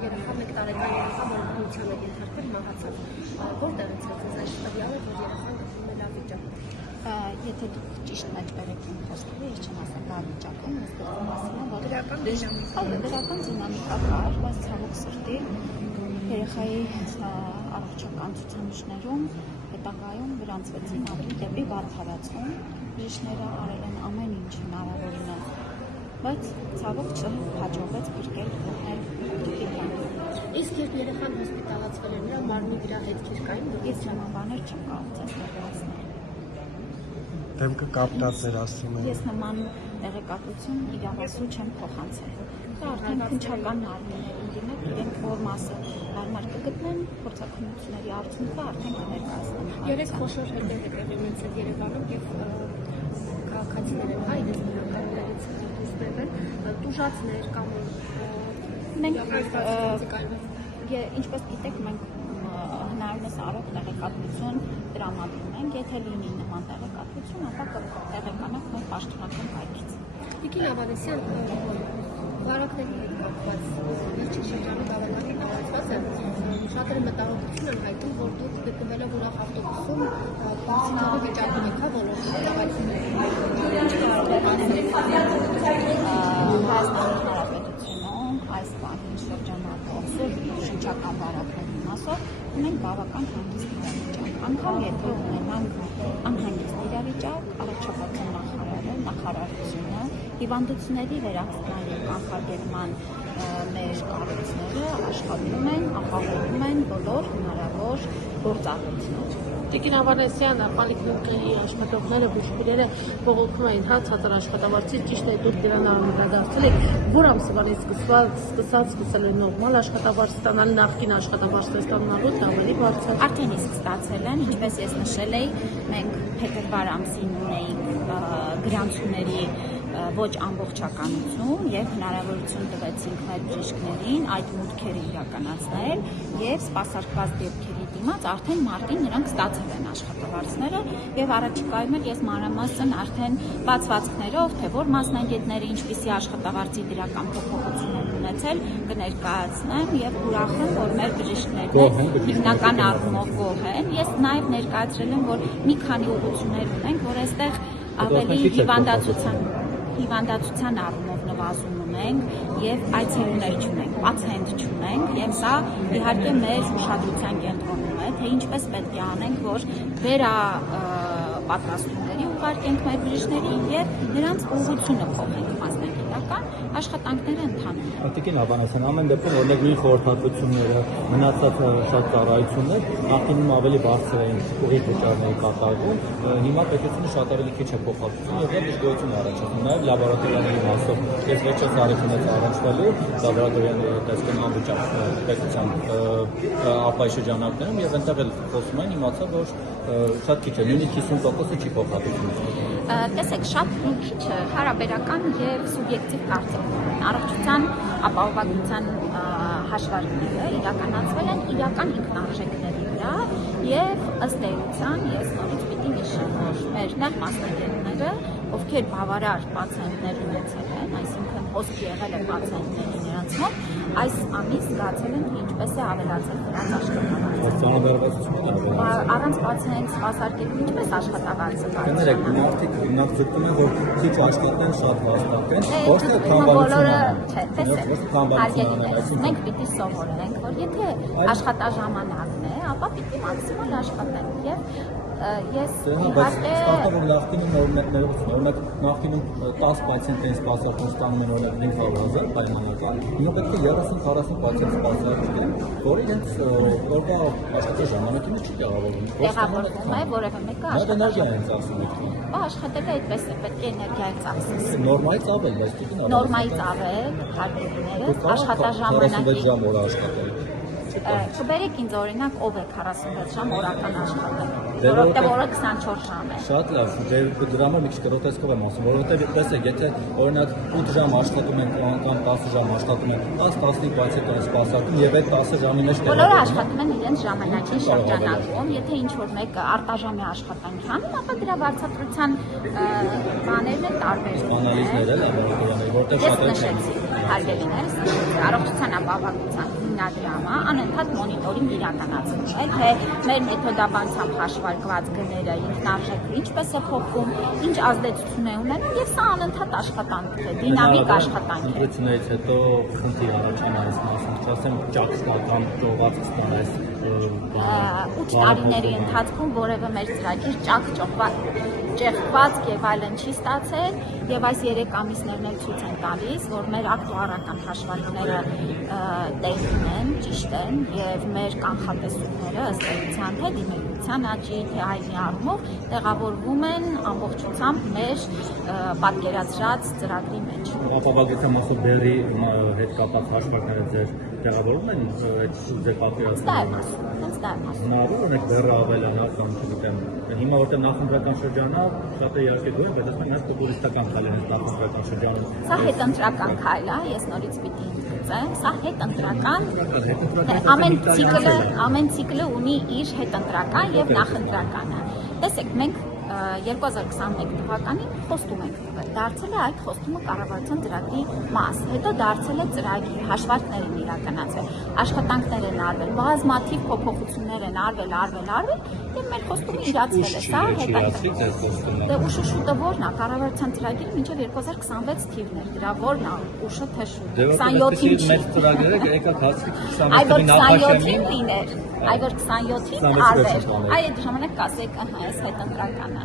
Երեխա մեկ տարեկան երեխա, որը բնության է ենթարկվել, մահացավ։ Որտեղ է ցած այս տվյալը, որ երեխան գտնվում է լավ վիճակում։ Եթե դուք ճիշտ մեջբերեք իմ խոսքերը, ես չեմ ասում լավ վիճակում, ես գտնում ասում եմ, որ դրական դինամիկա կար, բայց ցավոք սրտի երեխայի առողջական ցուցանիշներում հետագայում գրանցվեցին ավելի դեպի վատթարացում, բժիշկները արել են ամեն ինչ հնարավորինը, բայց ցավոք չհաջողվեց փրկել տիկին։ Իսկ երբ երեխան հոսպիտալացվել է, նրա մարմնի վրա հետքեր կային, ես ճանապարհներ չեմ կարծես ներկայացնել։ Դեմքը կապտած էր ասում են։ Ես նման տեղեկատվություն իրավասու չեմ փոխանցել։ Դա արդեն քննչական մարմիններին դիմեք, իրենք որ մասը հարմար կգտնեն, փորձաքննությունների արդյունքը արդեն կներկայացնեն։ Երեք խոշոր հետեր ունեցել Երևանում եւ քաղաքացիները հայրենիք տուժածներ կամ մենք ինչպես գիտեք մենք հնարավորինս առող տեղեկատվություն տրամադրում ենք, եթե լինի նման տեղեկատվություն, ապա կտեղեկանանք մեր պաշտոնական կայքից։ Տիկին Ավանեսյան, վարակների հետ կապված վերջին շրջանում բավականին տարածված է, շատերը մտահոգություն են հայտնում, որ դուք գտնվելով ուրախ ավտոբուսում բարձրացնող վիճակում եք, որոշ Հանրապետությունում այս բանի շրջանակով շրջական վարակների մասով ունենք բավական հանգիստ իրավիճակ։ Անգամ եթե ունենանք անհանգիստ իրավիճակ, առողջապահության նախարարությունը հիվանդությունների վերահսկման և կանխարգելման մեր կառույցները աշխատում են, ապահովում են բոլոր հնարավոր գործառույթներ։ Տիկին Ավանեսյան, պոլիկլինիկայի աշխատողները, բուժքույրերը բողոքում էին ցածր աշխատավարձից, ճիշտ է դուք դրան անդրադարձել եք, որ ամսվանից սկսել են նորմալ աշխատավարձ ստանալ, նախկին աշխատավարձը ստանալուց ավելի բարձր։ Արդեն իսկ ստացել են, ինչպես ես նշել էի, մենք փետրվար ամսին ունեինք գրանցումների ոչ ամբողջականություն եւ հնարավորություն տվեցինք մեր բժիշկներին այդ մուտքերը իրականացնել եւ սպասարկված դեպքերի դիմաց արդեն մարտին նրանք ստացել են աշխատավարձները եւ առաջիկայում էլ ես մանրամասն արդեն բացվածքներով թե որ մասնագետները ինչպիսի աշխատավարձի դրական փոփոխություն են ունեցել կներկայացնեմ եւ ուրախ եմ որ մեր բժիշկներն հիմնական առումով գոհ են ես նաեւ ներկայացրել եմ որ մի քանի ուղղություններ ունենք որ այստեղ ավելի հիվանդացության առումով նվազում ունենք եւ այցելուներ չունենք, պացիենտ չունենք եւ սա իհարկե մեր ուշադրության կենտրոնում է, թե ինչպես պետք է անենք, որ վերապատրաստումների ուղարկենք մեր բժիշկներին եւ նրանց ուղղությունը փոխենք մասնագիտական աշխատանքները ընթանում են։ Տիկին Ավանեսյան, ամեն դեպքում օրինակ նույն խորհրդատվությունները, մնացած շատ ծառայություններ նախկինում ավելի բարձր էին ուղիղ վճարների կատարվում, հիմա պետությունը շատ ավելի քիչ է փոխհատուցում եւ դա դժգոհություն առաջացնում նաեւ լաբորատորիաների մասով։ Ես վերջերս արեցինս առնչվելու լաբորատորիաների հետ այսքան անվճար պետության ապայ շրջանակներում եւ այնտեղ էլ խոսում են իմացա որ շատ քիչ է, նույնիսկ 50%-ը չի փոխհատուցում։ Տեսեք, շատ քիչը հարաբերական եւ սուբյեկտիվ կարծիք ունեն։ Առողջության ապահովագրության հաշվարկները իրականացվել են իրական ինքնարժեքների վրա եւ ըստ էության ես նորից պիտի նշեմ, որ մեր նախ մասնագետները, ովքեր բավարար պացիենտներ ունեցել են, այսինքն հոսք եղել է պացիենտների նրանց մոտ, այս ամիս զգացել են ինչպես է ավելացել նրանց աշխատավարձը։ Առանց պացիենտ սպասարկելու ինչպես աշխատավարձը կներեք, նախ ձգտում են, որ քիչ աշխատեն, շատ հաստատեն, ոչ թե մենք պիտի սովորենք, որ եթե աշխատաժամանակն է, ապա պիտի մաքսիմալ աշխատենք եւ ես իհարկե ստացվում նախկինում օրինակ նախկինում 10 պացիենտ են սպասարկում ստանում են օրինակ 500,000 պայմանական, հիմա պետք է 30-40 պացիենտ սպասարկեն, որը իրենց օրվա աշխատաժամանակի մեջ չի տեղավորվում։ Տեղավորվում է, որևէ մեկը էներգիա են ծախսում եք։ Աշխատելը այդպես է, պետք է էներգիա ծախսես։ Նորմայից ավել, բայց նորմայից ավել, հարկերները աշխատաժամանակի 46 ժամ օր աշխատել։ Կբերեք ինձ օրինակ ով է 46 ժամ օրական աշխատել, որովհետև օրը 24 ժամ է։ Շատ լավ, դրա համար մի քիչ կրոտեսկով եմ ասում, որովհետև տեսեք, եթե օրինակ 8 ժամ աշխատում ենք կամ 10 ժամ աշխատում ենք, 10-15 բաց հետո են սպասարկում եւ այդ 10 ժամի մեջ բոլորը աշխատում են իրենց ժամանակին շրջանակում, եթե ինչ-որ մեկը արտաժամի աշխատանքի անում, ապա դրա վարձատրության բաներն են տարբեր։ անալիզներ էլ լաբորատորիաների, որտեղ Ես շատ է նշեցի, հարգելիներս, առողջության ապահովության հիմնադրամը անընդհատ մոնիտորինգ իրականացնում է, թե մեր մեթոդաբանությամբ հաշվարկված գները ինքնարժեքը ինչպես է փոխվում, ինչ ազդեցություն է ունենում եւ սա անընդհատ աշխատանք է, դինամիկ աշխատանք է։ Ընտրություններից հետո խնդիր առաջանա այս մասում, չասեմ ճակստական ճողված ստանաս 8 տարիների ընթացքում որևէ մեր ծրագիր ճեղքված եւ այլն չի ստացել եւ այս 3 ամիսներն էլ ցույց են տալիս, որ մեր ակտուարական հաշվարկները տեղին են, ճիշտ են եւ մեր կանխատեսումները ըստ էության թե դիմադրության աճի, թե այլնի առումով տեղավորվում են ամբողջությամբ մեր պատկերացրած ծրագրի մեջ։ Ապահովության մասով բերի հետ կապված հաշվարկները ձեր տեղավորվում են այդ ձեր պատկերացումը։ Հենց դա եմ ասում։ Հնարավոր է բերը ավելանա կամ չգիտեմ։ Հիմա որտեղ նախընտրական շրջանա, շատ է իհարկե դու, բայց ասում եմ նաև պոպուլիստական քայլ է նախընտրական շրջանում։ Սա հետընտրական քայլ է, ես նորից պիտի ընդգծեմ, սա հետընտրական ամեն ցիկլը ունի իր հետընտրական եւ նախընտրականը։ Տեսեք, մենք 2021 թվականին խոստում ենք տվել, դարձել է այդ խոստումը կառավարության ծրագրի մաս, հետո դարձել է ծրագիր, հաշվարկներ են իրականացվել, աշխատանքներ են արվել, բազմաթիվ փոփոխություններ են արվել եւ մեր խոստումը իրացվել է, սա հետաքրքիր։ Դե ուշը շուտը ո՞րն է, կառավարության ծրագիրը մինչեւ 2026 թիվն է, դրա ո՞րն է ուշը թե շուտ։ 27-ին մեր ծրագրերը եկա հացի 27-ին լիներ, այ որ 27-ին արվեր, այդ ժամանակ կասեք, ահա, այս հետընտրականը։